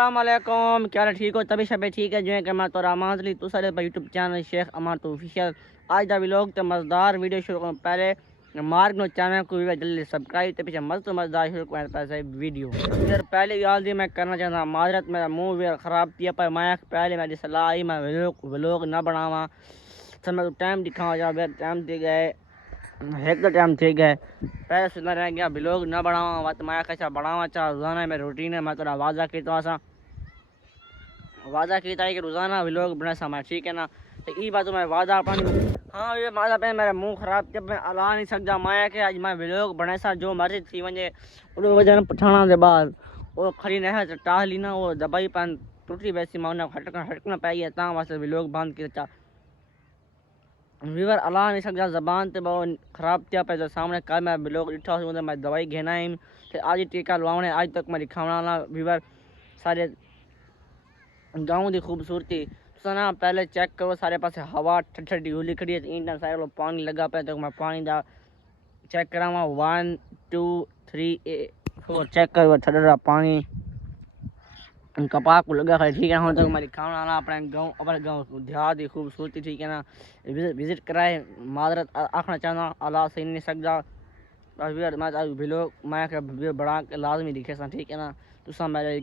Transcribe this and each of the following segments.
अस्सलाम वालेकुम, क्या हाल ठीक हो? तभी शबे ठीक है जो है कि मैं तो रामाजली तू सारे यूट्यूब चैनल शेख अमान तो ऑफिशियल आज दा व्लॉग ते मज़ेदार वीडियो शुरू करने पहले मार्ग नो चैनल को भी जल्दी सब्सक्राइब ते पीछे मस्त मज़ेदार शुरू करने पैसे वीडियो यार पहले याद ही मैं करना चाहता माजरत मेरा मुंह भी खराब किया पर मैं पहले मेरी सलाह आई मैं व्लॉग ना बनावा सब मैं टाइम दिखावा जा टाइम दे गए एक तो टाइम ठीक है पहले सुना रह गया ब्लॉग ना बढ़ावा वत मैं कैसा बढ़ावा चाह रोजाना मेरी रूटीन है मैं थोड़ा वादा किया सा वादा किया कि रोजाना ब्लॉग बना सा मैं ठीक है ना तो ये बात मैं वादा अपनी हाँ ये वादा पे मेरा मुंह खराब जब मैं अला नहीं सकता मैं कि आज मैं ब्लॉग बना सा जो मर्जी थी वजे उन वजह पठाना के बाद वो खरी न है टाहली ना वो दबाई पान टूटी वैसी मैं उन्हें हटकना पाई है ता वास्ते ब्लॉग बंद किया वीवर अला नहीं सकता जबान ते बहुत खराब थिया पे सामने कल मैं ब्लॉग डिठा तो मैं दवाई घेना ही आज ही टीका लवाने आज तक मैं दिखावना वीवर सारे गाँव की खूबसूरती ना पहले चेक करो सारे पास हवा ठंडी हुली खड़ी है इन सारे लोग पानी लगा पे तो मैं पानी का चेक करावा 1 2 3 4 चेक करो ठंडा पानी कपास को लगा है ठीक है हाँ तो हमारी खाना ना अपने गाँव देहात की खूबसूरती ठीक है ना विजिट कराए माजरत आखना चाहना अल्लाह से नहीं सकता बस मैं व्लॉग मैं बड़ा लाजमी दिखे सा ठीक है ना तुसा मेरे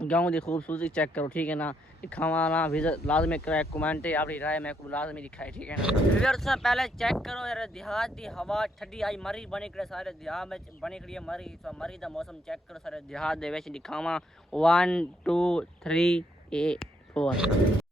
गाँव की खूबसूरती चेक करो ठीक है ना खाना विजिट लाजमी कराए कमेंट अपनी राय मैं को लाजमी दिखाए ठीक है ना व्यूअर से पहले चेक करो यार देहात की हवा ठंडी आई मरी बनी करे सारे देहात में बनी खड़ी है मरी तो मरी का मौसम चेक करो सारे देहात दे वैसे दिखावा 1 2 3 4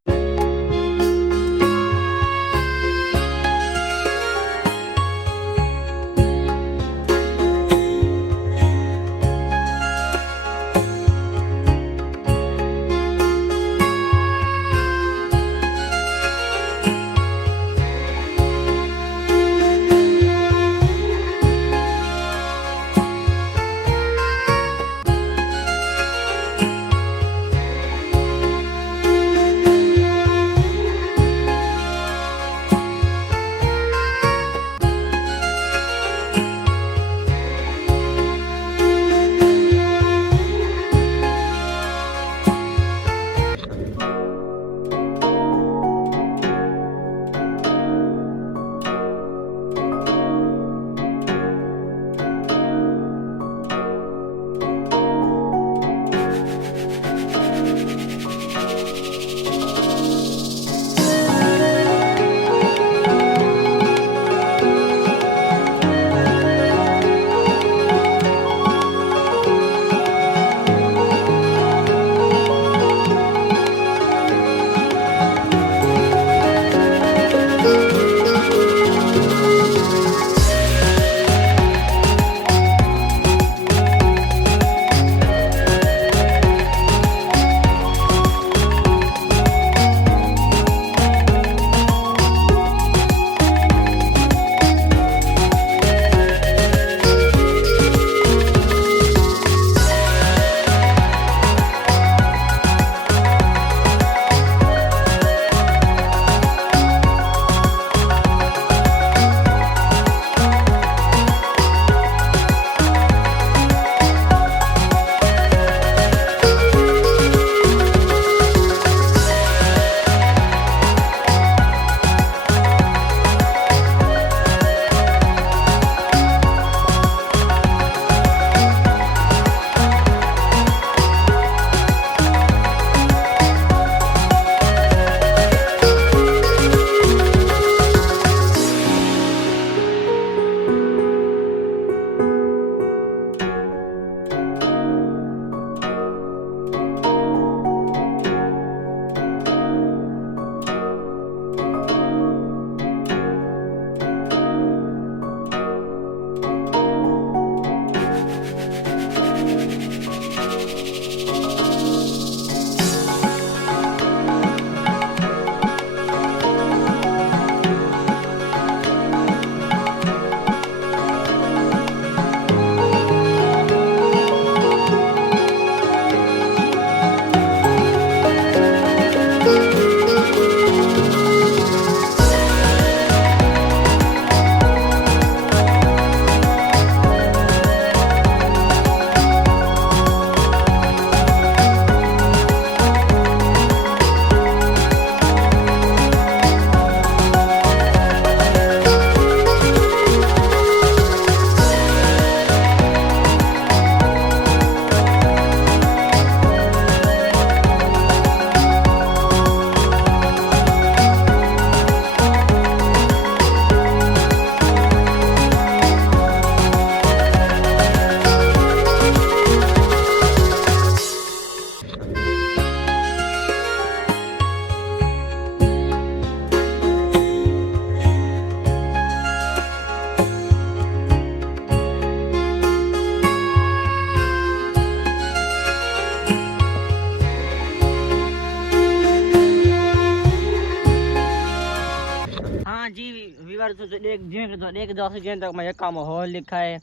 यार तो एक जिन तो एक दस जिन तक मैं यका माहौल लिखा है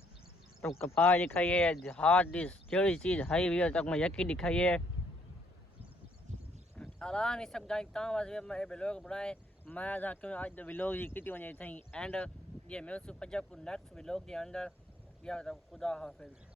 तो कपार दिखाई है जहाज दी जड़ी चीज हाई वे तक मैं यकी दिखाई है आराम ये सब गाइस ता वाज मैं ब्लॉग बनाए मैं जा क्यों आज द व्लॉग ही किती वने थई एंड ये मैं सु पंजाब को नेक्स्ट व्लॉग के अंदर या खुदा हाफिज।